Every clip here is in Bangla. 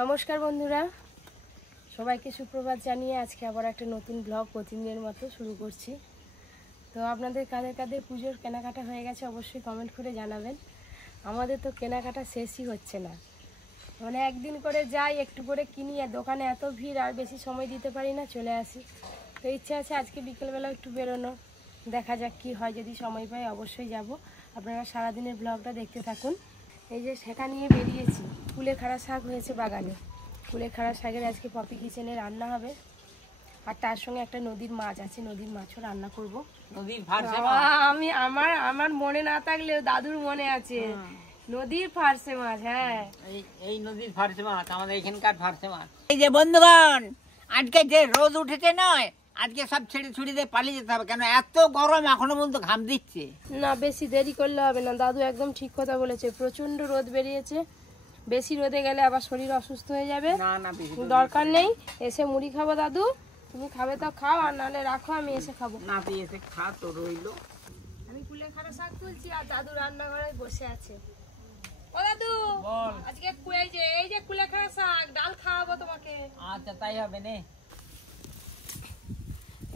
নমস্কার বন্ধুরা, সবাইকে সুপ্রভাত জানিয়ে আজকে আবার একটা নতুন ব্লগ প্রতিদিনের মতো শুরু করছি। তো আপনাদের কাদের কাদের পুজোর কেনাকাটা হয়ে গেছে অবশ্যই কমেন্ট করে জানাবেন। আমাদের তো কেনাকাটা শেষই হচ্ছে না, মানে একদিন করে যাই, একটু করে কিনি, আর দোকানে এত ভিড় আর বেশি সময় দিতে পারি না, চলে আসি। তো ইচ্ছা আছে আজকে বিকেলবেলা একটু বেরোনো, দেখা যাক কি হয়, যদি সময় পাই অবশ্যই যাব। আপনারা সারাদিনের ব্লগটা দেখতে থাকুন। এই যে শেখা নিয়ে বেরিয়েছি, কুলেখাড়া শাক হয়েছে বাগানে, কুলেখাড়া শাকের আজকে পপি কিচেনে রান্না হবে, আর তার সঙ্গে একটা নদীর মাছ আছে, নদীর মাছও রান্না করব। আমি আমার মনে না থাকলেও দাদুর মনে আছে, নদীর ফারসে মাছ। হ্যাঁ, এই নদীর ফারসে মাছ আমাদের এখানকার ফারসে মাছ। এই যে বন্ধুগণ, আজকে যে রোদ উঠেছে নয়, আজকে সব ছেড়ে ছুড়ে দিয়ে পালিয়ে যেতে হবে, কেন এত গরম, এখনো পর্যন্ত ঘাম দিচ্ছে না। বেশি দেরি করলে হবে না, দাদু একদম ঠিক কথা বলেছে, প্রচন্ড রোদ বেরিয়েছে, বেশি রোদে গেলে আবার শরীর অসুস্থ হয়ে যাবে। না না, দরকার নেই, এসে মুড়ি খাবো দাদু, তুমি খাবে তো খাও, আর নাহলে রাখো, আমি এসে খাবো। না, তুই এসে খা, তো রইলো। আমি কুলেখাড়া শাক তুলছি আর দাদু রান্নাঘরে বসে আছে। ও দাদু, আজকে এই যে কুলেখাড়া শাক ডাল খাওয়াবো তোমাকে। আচ্ছা, তাই হবে নে।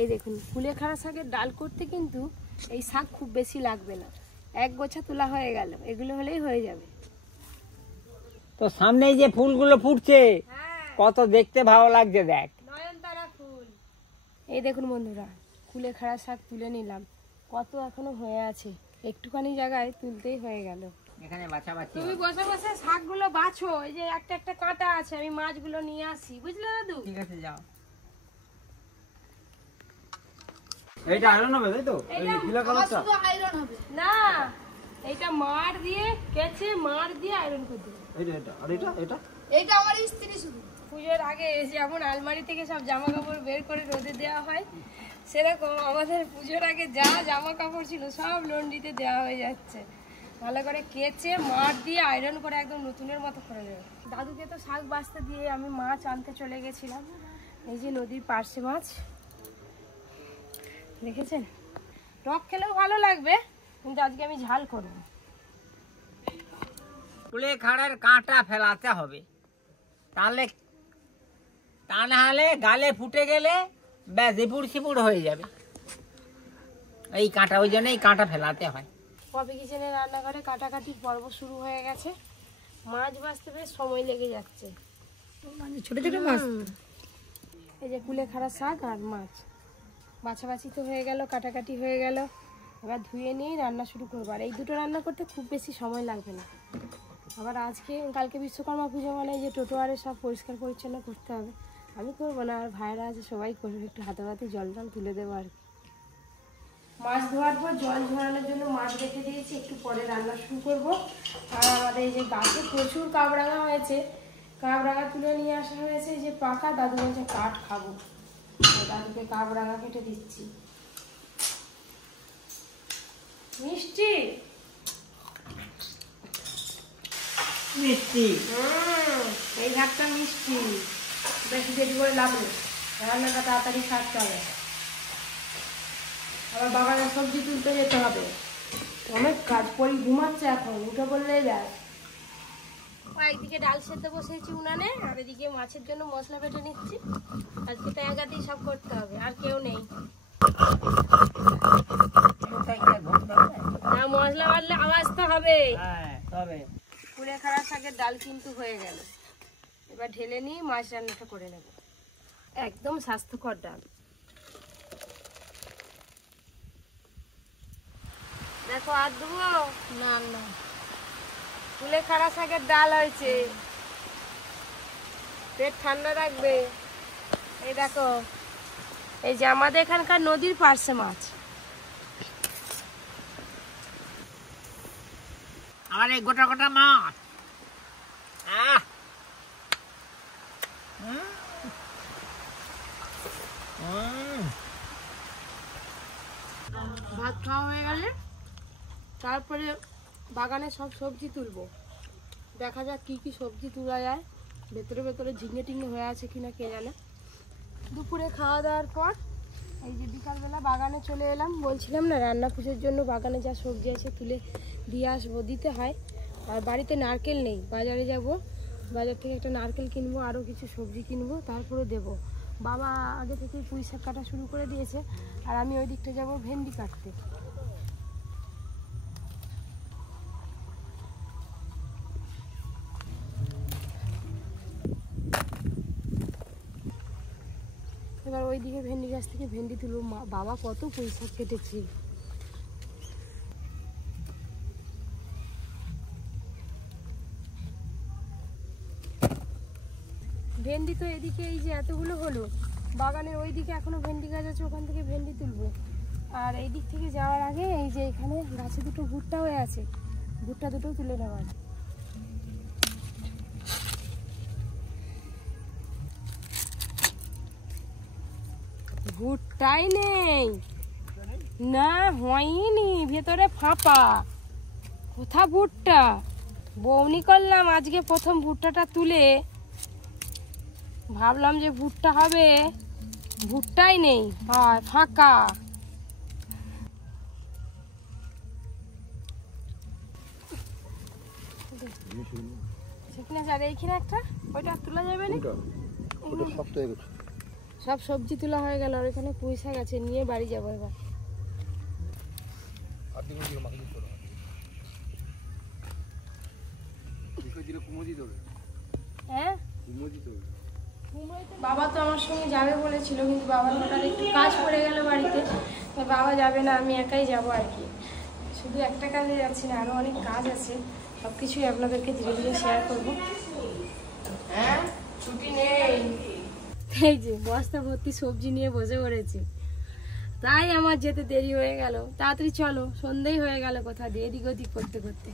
এই দেখুন, কুলেখাড়া শাকের ডাল করতে কিন্তু এই শাক খুব বেশি লাগবে না, এক গোছা তোলা হয়ে গেল, এগুলো হলেই হয়ে যাবে। তো সামনে যে ফুলগুলো ফুটছে, কত দেখতে ভালো লাগছে, দেখ, নয়নতারা ফুল। এই দেখুন বন্ধুরা, কুলেখাড়া শাক তুলে নিলাম, কত এখনো হয়ে আছে, একটুখানি জায়গায় তুলতেই হয়ে গেল। এখানে বাছাবাছি। তুমি বসে বসে শাকগুলো বাছো, এই যে একটা একটা কাঁটা আছে, আমি মাছগুলো নিয়ে আসি, বুঝলে দাদু? ঠিক আছে, যাও। এইটা আয়রন হবে, তাই তো? এই নীলা কালারটা শুধু আয়রন হবে না, এটা মার দিয়ে কেচে মার দিয়ে আয়রন করতে হবে। এইটা আর এটা এইটা আমার স্ত্রী শুধু পুজোর আগে যেমন আলমারি থেকে সব জামা কাপড় বের করে রোদে দেওয়া হয়, সেরকম আমাদের পুজোর আগে যা জামা কাপড় ছিল সব লন্ড্রিতে দেওয়া হয়ে যাচ্ছে, ভালো করে কেচে মার দিয়ে আয়রন করে একদম নতুনের মতো করে দেবে। দাদুকে তো শাক বাছতে দিয়ে আমি মাছ আনতে চলে গেছিলাম, এই যে নদীর পার্শে মাছ দেখেছেন, টক খেলেও ভালো লাগবে, কিন্তু আজকে আমি ঝাল করবো। কুলেখাড়ার কাঁটা ফেলাতে হবে, তাহলে তা না হলে গালে ফুটে গেলে ব্যাস এপুড় সিপুড় হয়ে যাবে। এই কাঁটা, ওই জন্য এই কাঁটা ফেলাতে হয়। পপি কিচেনের রান্নাঘরে কাটাকাটির পর্ব শুরু হয়ে গেছে, মাছ বাছতে বেশ সময় লেগে যাচ্ছে, ছোট ছোট মাছ। এই যে কুলেখাড়া শাক আর মাছ বাছাবাছি তো হয়ে গেল, কাটাকাটি হয়ে গেল, এবার ধুয়ে নিয়ে রান্না শুরু করবো। আর এই দুটো রান্না করতে খুব বেশি সময় লাগবে না। আবার কালকে বিশ্বকর্মা পুজো, মানে যে টোটোয়ারে সব পরিষ্কার পরিচ্ছন্ন করতে হবে, আমি করবো না, আর ভাইরা আছে সবাই করবে, একটু হাতে হাতে জল তুলে দেবো আর কি। মাছ ধোয়ার পর জল ঝরানোর জন্য মাছ রেখে দিয়েছি, একটু পরে রান্না শুরু করবো। আর আমাদের এই যে গাছে প্রচুর কাবরাঙা হয়েছে, কাবরাঙা তুলে নিয়ে আসা হয়েছে, যে পাকা, দাদু বলছে কাঠ খাবো, দাদুকে কাবরাঙা কেটে দিচ্ছি। মিষ্টি মিষ্টি, এই ঘাটটা মিষ্টি, বেশি দেরি করে লাভ নেই, রান্নাটা তাড়াতাড়ি সারতে হবে, আবার বাগানের সবজি তুলতে যেতে হবে, অনেক কাজ। পরি ঘুমাচ্ছে এখন, উঠে বললেই যায়। একদিকে ডাল সেদ্ধ বসেছি উনানে, আর এদিকে মাছের জন্য মশলা বেটে নিচ্ছি। আজকে তো একাতেই সব করতে হবে, আর কেউ নেই। না, মশলা বাটলে আওয়াজ তো হবে। কুলেখাড়া শাকের ডাল কিন্তু হয়ে গেল, এবার ঢেলে নিয়ে মাছ রান্নাটা করে নেব, একদম স্বাস্থ্যকর ডাল। দেখো, আর দেবো না, না, কুলেখাড়া শাকের ডাল হয়েছে, পেট ঠান্ডা রাখবে। এই দেখো, এই যে আমাদের এখানকার নদীর পার্শে মাছ, আমার এই গোটা গোটা মাছ। ভাত খাওয়া হয়ে গেলে তারপরে বাগানে সব সবজি তুলবো, দেখা যাক কি কি সবজি তোলা যায়, ভেতরে ভেতরে ঝিঙে টিঙে হয়ে আছে কিনা কে জানে। দুপুরে খাওয়া দাওয়ার পর এই যে বিকালবেলা বাগানে চলে এলাম, বলছিলাম না রান্না পুজোর জন্য বাগানে যা সবজি আছে তুলে দিয়ে আসবো, দিতে হয়। আর বাড়িতে নারকেল নেই, বাজারে যাব, বাজার থেকে একটা নারকেল কিনবো, আরও কিছু সবজি কিনবো, তারপরে দেব। বাবা আগে থেকে পুঁই শাক কাটা শুরু করে দিয়েছে, আর আমি ওই দিকটা যাবো ভেন্ডি কাটতে। এবার ওই দিকে ভেন্ডি গাছ থেকে ভেন্ডি তুলবো। বাবা কত পুঁই শাক কেটেছে। ভেন্ডি তো এদিকে এই যে এতগুলো হলো, বাগানের ওই দিকে এখনো ভেন্ডি গাছ আছে, ওখান থেকে ভেন্ডি তুলবো। আর এই দিক থেকে যাওয়ার আগে এই যে এখানে গাছে দুটো ভুট্টা হয়ে আছে, ভুট্টা দুটো তুলে নেওয়ার। ভুট্টাই নেই না, হয়নি, ভেতরে ফাঁপা। কোথা ভুট্টা? বউনি করলাম আজকে প্রথম ভুট্টাটা তুলে, ভাবলাম যে ভুট্টা হবে, ভুট্টাই নেই, হয় ফাঁকা। সেখানে আর এইখানে একটা, ওইটা তোলা যাবে না, সব সবজি তোলা হয়ে গেল। আর এখানে পুঁই শাক আছে, নিয়ে বাড়ি যাবো এবার। হ্যাঁ, বাবা তো আমার সঙ্গে যাবে বলেছিল, কিন্তু বাবার হঠাৎ একটু কাজ পড়ে গেল বাড়িতে, তাই বাবা যাবে না, আমি একাই যাব আর কি। শুধু একটা কাজে যাচ্ছি না, আরও অনেক কাজ আছে, সব কিছুই আপনাদেরকে ধীরে ধীরে শেয়ার করবো। হ্যাঁ, ছুটি নেই। এই যে বস্তা ভর্তি সবজি নিয়ে বসে পড়েছি, তাই আমার যেতে দেরি হয়ে গেল। তাড়াতাড়ি চলো, সন্ধ্যেই হয়ে গেল কোথা দিয়ে, এদিক ওদিক করতে করতে।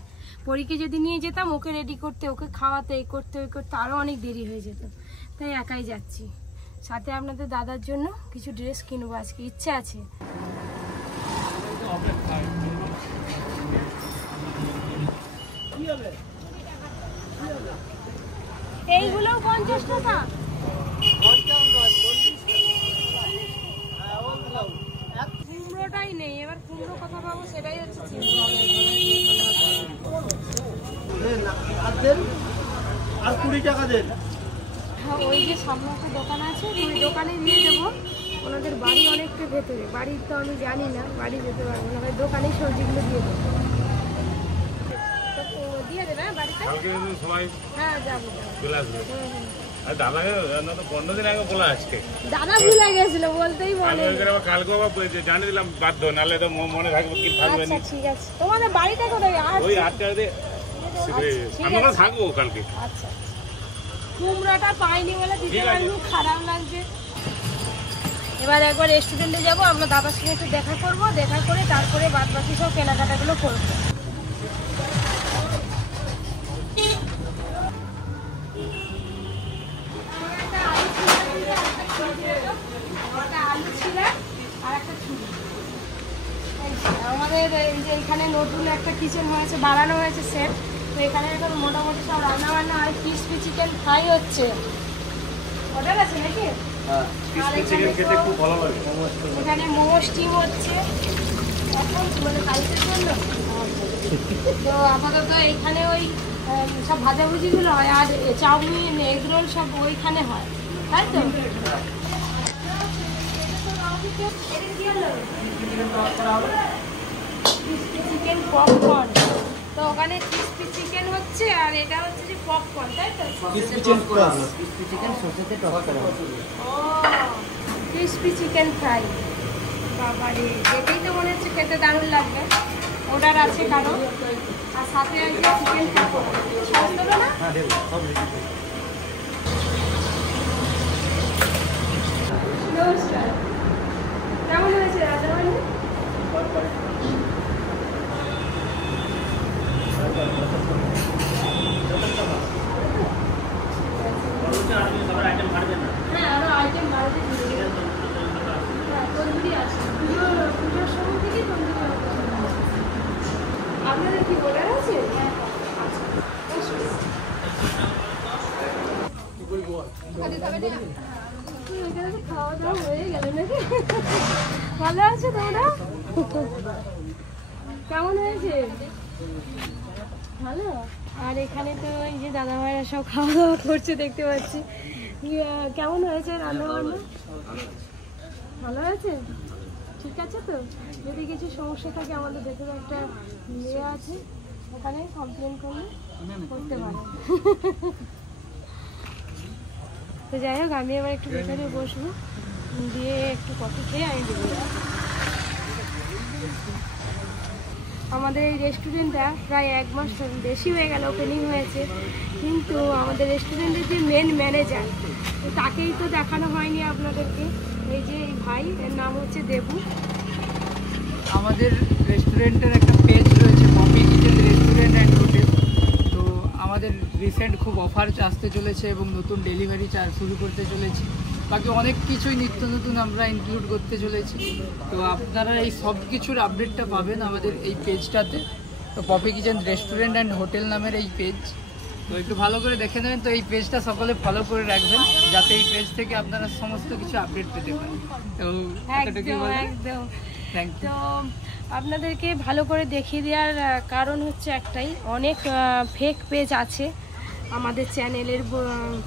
পরীকে যদি নিয়ে যেতাম, ওকে রেডি করতে, ওকে খাওয়াতে, এই করতে ওই করতে আরও অনেক দেরি হয়ে যেত, তাই একাই যাচ্ছি। সাথে আপনাদের দাদার জন্য কিছু ড্রেস কিনবো, আজকে ইচ্ছা আছে। এইগুলো 50 টাকা, কুমড়োটাই নেই। এবার কুমড়ো কথা পাবো, সেটাই হচ্ছে আর 20 টাকা দেন। হ্যাঁ, ওই যে সামনে একটা দোকান আছে, ওই দোকানে নিয়ে দেবো। ওনাদের বাড়ি অনেকটা ভেতরে, বাড়ি তো আমি জানি না, বাড়ি যেতে পারবো না, ওই দোকানেই সবজিগুলো দিয়ে দেবো। দিয়ে দেবে বাড়িতে? হ্যাঁ, যাবো। দাদা ভুলে গেছিল, বলতেই বলে। আচ্ছা, ঠিক আছে। তোমাদের বাড়িটা কোথায়? থাকবো কালকে। আচ্ছা, কুমড়াটা পাইনি বলে দিতে পারবো, খারাপ লাগছে। এবার একবার রেস্টুরেন্টে যাবো, আমরা দাদার সঙ্গে একটু দেখা করবো, দেখা করে তারপরে বাদ বাকি সব কেনাকাটাগুলো করবো। আলু ছিল আর একটা ছুরি। আমাদের এই যে এখানে নতুন একটা কিচেন হয়েছে, বাড়ানো হয়েছে সেট, তো এখানে এখন মোটামুটি সব রান্না বান্না আর ক্রিসপি চিকেন ফ্রাই হচ্ছে। অর্ডার আছে নাকি? এখানে মোমো স্টিম হচ্ছে এখন, মানে কালকের জন্য। তো আপাতত এখানে ওই সব ভাজাভুজিগুলো হয়, আর চাউমিন, এগরোল সব ওইখানে হয়, তাই তো? চিকেন পপকর্ন, তো ওখানে ক্রিসপি চিকেন হচ্ছে, আর এটা হচ্ছে যে পপকর্ন, তাই তো? ও, ক্রিসপি চিকেন ফ্রাই। বাবারে, দেখেই তো মনে হচ্ছে খেতে দারুণ লাগবে। অর্ডার আছে কারো, আর সাথে আছে চিকেন পকোড়া। সস দেবে না? নমস্কার, কেমন হয়েছে রাজাবাড়ি? হ্যাঁ, আরো আইটেম বাড়াতে তন্দুরি আছে, পুজোর সময় থেকে তন্দুরি আছে। আপনাদের কি অর্ডার আছে? খাওয়া দাওয়া হয়ে গেল নাকি? ভালো আছে তোমরা? কেমন হয়েছে? ভালো। আর এখানে তো এই যে দাদা ভাইরা সব খাওয়া দাওয়া করছে দেখতে পাচ্ছি। কেমন হয়েছে রান্না বান্না? ভালো হয়েছে? ঠিক আছে তো? যদি কিছু সমস্যা থাকে আমাদের ভেতরে একটা ইয়ে আছে, ওখানে কমপ্লেন করলে করতে পারেন। তো যাই হোক, আমি আবার একটু ভেতরে বসবো, দিয়ে একটু কফি খেয়ে আমি বেরিয়ে। আমাদের এই রেস্টুরেন্টটা প্রায় 1 মাস বেশি হয়ে গেল ওপেনিং হয়েছে, কিন্তু আমাদের রেস্টুরেন্টের যে মেন ম্যানেজার তাকেই তো দেখানো হয়নি আপনাদেরকে। এই যে এই ভাই, এর নাম হচ্ছে দেবু। আমাদের রেস্টুরেন্টের একটা পেজ রয়েছে, Poppy Kitchen restaurant and hotel. তো আমাদের রিসেন্ট খুব অফার আসতে চলেছে এবং নতুন ডেলিভারি শুরু করতে চলেছি। বাকি অনেক কিছুই নিত্য নতুন আমরা ইনক্লুড করতে চলেছি। তো আপনারা এই সব কিছুর আপডেটটা পাবেন আমাদের এই পেজটাতে। তো Poppy Kitchen restaurant and hotel নামের এই পেজ, তো একটু ভালো করে দেখে নেবেন। তো এই পেজটা সকলে ফলো করে রাখবেন, যাতে এই পেজ থেকে আপনারা সমস্ত কিছু আপডেট পেতে পারেন। তো একদম থ্যাংক ইউ। তো আপনাদেরকে ভালো করে দেখিয়ে দেওয়ার কারণ হচ্ছে একটাই, অনেক ফেক পেজ আছে আমাদের চ্যানেলের,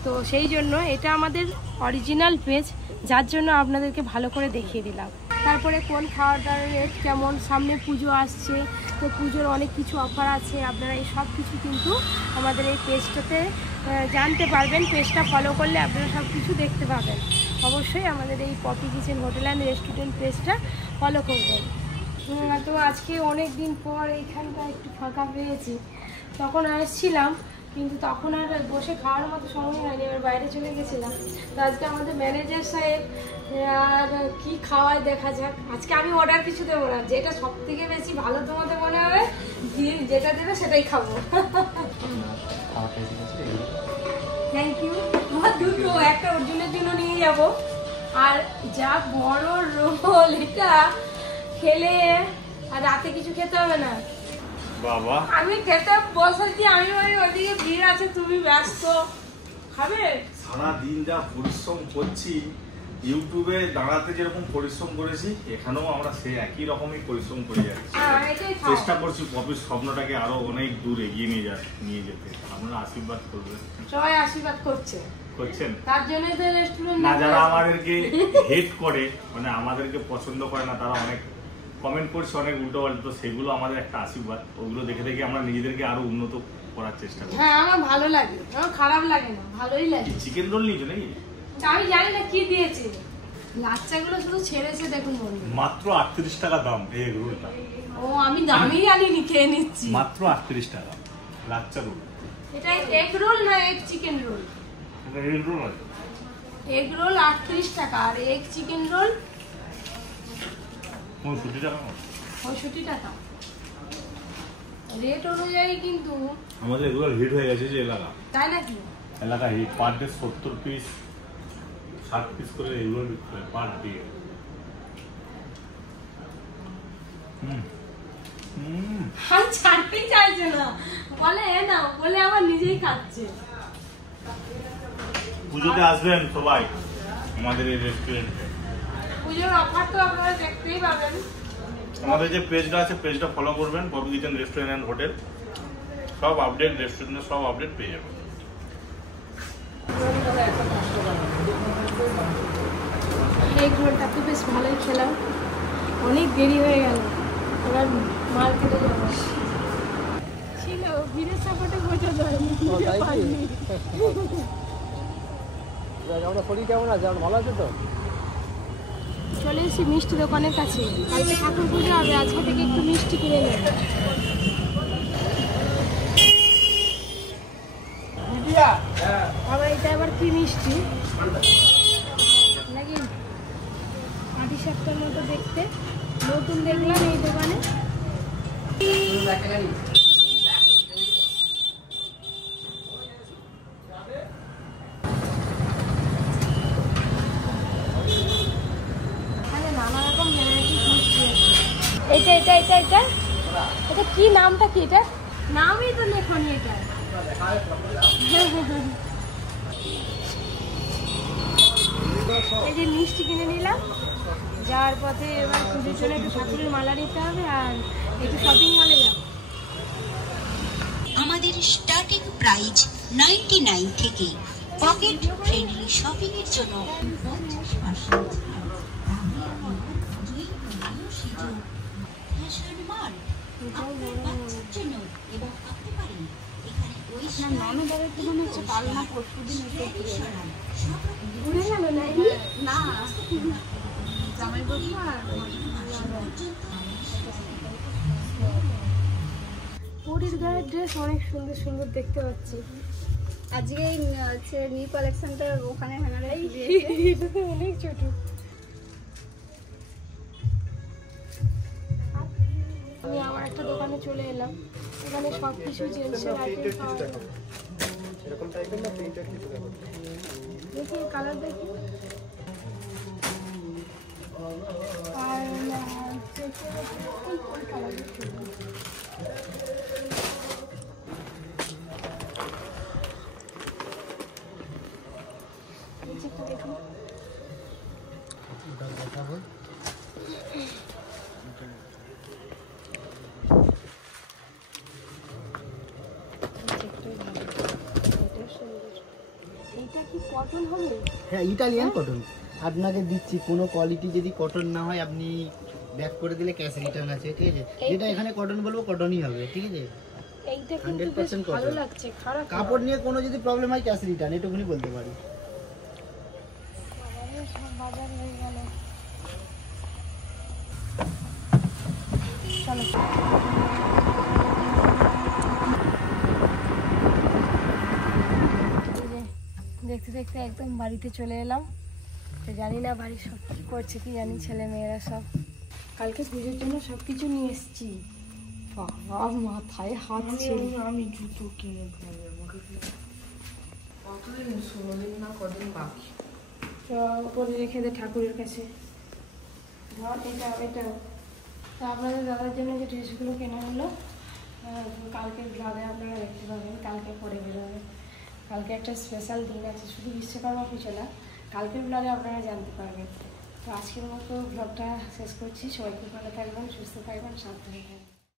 তো সেই জন্য এটা আমাদের অরিজিনাল পেজ, যার জন্য আপনাদেরকে ভালো করে দেখিয়ে দিলাম। তারপরে কোন খাওয়ার দাওয়ার রেট কেমন, সামনে পুজো আসছে, তো পুজোর অনেক কিছু অফার আছে, আপনারা এই সব কিছু কিন্তু আমাদের এই পেজটাতে জানতে পারবেন। পেজটা ফলো করলে আপনারা সব কিছু দেখতে পাবেন। অবশ্যই আমাদের এই Poppy Kitchen hotel and restaurant পেজটা ফলো করবেন। তো আজকে অনেক দিন পর এইখানটা একটু ফাঁকা পেয়েছি, তখন আসছিলাম কিন্তু তখন আর বসে খাওয়ার মতো সময় হয়নি, এবার বাইরে চলে গেছিলাম। তো আজকে আমাদের ম্যানেজার সাহেব আর কি খাওয়ায় দেখা যাক। আজকে আমি অর্ডার কিছু দেবো না, যেটা সব থেকে বেশি ভালো তোমাদের মনে হবে যেটা দেবে সেটাই খাবো। Thank you. আমার দুটো, একটা অর্জুনের জন্য নিয়ে যাব, আর যা বড় রোল, এটা খেলে আর রাতে কিছু খেতে হবে না। বাবা আমি খেতে বসেছি, আমি ওইদিকে ভিড় আছে, তুমি ব্যস্ত, খাবে? সারাদিন যা পরিশ্রম করছি, ইউটিউবে দাঁড়াতে যেরকম পরিশ্রম করেছি, এখানেও আমরা সেই একই রকমই পরিশ্রম করে যাচ্ছি। চেষ্টা করছি পপির স্বপ্নটাকে আরো অনেক দূর এগিয়ে নিয়ে যেতে। আপনারা আশীর্বাদ করবেন। সবাই আশীর্বাদ করছেন, তার জন্য তো রেস্টুরেন্ট না, যারা আমাদেরকে হেট করে, মানে আমাদেরকে পছন্দ করে না, তারা অনেক কমেন্ট করছে, অনেক উল্টো পাল্টা, তো সেগুলো আমাদের একটা আশীর্বাদ। ওগুলো দেখে দেখে আমরা নিজেদেরকে আরো উন্নত করার চেষ্টা করি। হ্যাঁ, আমার ভালো লাগে, আমার খারাপ লাগে না, ভালোই লাগে। চিকেন রোল নিয়েছো নাকি? আমি জানি না কি দিয়েছে, লাচ্চাগুলো শুধু ছেড়েছে দেখুন বন্ধু। মাত্র 38 টাকা দাম এই রোলটা। ও, আমি দামই জানিনি, খেয়ে নিচ্ছি। মাত্র 38 টাকা লাচ্চা রোল। এটা এগ রোল না এগ চিকেন রোল? এটা এগ রোল আছে। এগ রোল 38 টাকা, আর এগ চিকেন রোল 65 টাকা। 65 টাকা রেট অনুযায়ী কিন্তু। আমাদের এগুলো হিট হয়ে গেছে যে এলাকা, তাই নাকি? এলাকা hit. Per day 70 piece 60 piece করে এগুলো বিক্রি হয় পার ডে। আর ছাড়তেই চাইছে না, বলে না, বলে আমার নিজেই খাচ্ছে। পুজোতে আসবেন সবাই আমাদের এই রেস্টুরেন্টে। পুজোর অফার তো আপনারা দেখতেই পাবেন। আমাদের যে পেজটা আছে, পেজটা ফলো করবেন, Poppy Kitchen restaurant and hotel. সব আপডেট, রেস্টুরেন্টের সব আপডেট পেয়ে যাবেন। এগ রোলটা তো বেশ ভালোই খেলাম, অনেক দেরি হয়ে গেল, এবার মার্কেটে যাবো। ছিল ভিড়ের সাপোর্টে বোঝা যায়নি। শরীর কেমন আছে? ভালো আছে তো? চলে এসেছি মিষ্টি দোকানের কাছে, কালকে ঠাকুর পুজো হবে, আজকে থেকে একটু মিষ্টি কিনে নেব। আবার এটা আবার কি মিষ্টি নাকি? আটি সাপটার মতো দেখতে, নতুন দেখলাম এই দোকানে। নানা রকম ভ্যারাইটিস মিষ্টি আছে। এটা এটা এটা এটা এটা কি নামটা কি? এটা নামই তো লেখনি এটা। এই যে মিষ্টি কিনে নিলাম, যাওয়ার পথে এবার পুজোর জন্য একটু ঠাকুরের মালা নিতে হবে আর একটু শপিং মলে যাব। আমাদের স্টার্টিং প্রাইস 99 থেকে। পকেট ফ্রেন্ডলি শপিং এর জন্য 50% ফ্যাশন মার্ট আপনার বাচ্চার জন্য এবং আপনি পারেন এখানে ওই ননদের কি মনে হচ্ছে কাল না পরশুদিন ঘুরে গেল না জামাই বাবু আর পরির গায়ের ড্রেস অনেক সুন্দর সুন্দর দেখতে পাচ্ছি। আজকে হচ্ছে নিউ কালেকশনটা ওখানে হ্যাঙ্গারে এটা তো অনেক ছোট। আমি আবার একটা দোকানে চলে এলাম, এখানে সব কিছু জেন্টসের আইটেম পাওয়া যায়। দেখি কালার দেখি আর কালার দেখুন। এটা কি কটন হবে? হ্যাঁ, ইটালিয়ান কটন আপনাকে দিচ্ছি। কোনো কোয়ালিটি যদি কটন না হয় আপনি ব্যাক করে দিলে ক্যাশ রিটার্ন আছে, ঠিক আছে? যেটা এখানে কটন বলবো কটনই হবে, ঠিক আছে? এইটা কিন্তু বেশ 100% ভালো কটন। লাগছে, খারাপ কাপড় নিয়ে কোনো যদি প্রবলেম হয় ক্যাশ রিটার্ন, এটুকুনি বলতে পারি। সব বাজার হয়ে গেল। চলো দেখতে দেখতে একদম বাড়িতে চলে এলাম। তো জানি না বাড়ির সব কী করছে কি জানি, ছেলে মেয়েরা সব। কালকে পুজোর জন্য সব কিছু নিয়ে এসেছি। বাবা মাথায় হাত ছিল। আমি জুতো কিনে কতদিন 16 দিন না কদিন বাকি। উপরে রেখে দে ঠাকুরের কাছে। ধর এটাও তো আপনাদের দাদার জন্য যে ড্রেসগুলো কেনা হলো, কালকের ব্লগে আপনারা দেখতে পাবেন, কালকে পরে বেরোবে। কালকে একটা স্পেশাল দিন আছে, শুধু বিশ্বকর্মা পুজো না, কালকের ব্লগে আপনারা জানতে পারবেন। তো আজকের মতো ব্লগটা শেষ করছি। সবাই খুব ভালো থাকবেন, সুস্থ থাকবেন, সাবধানে থাকবেন।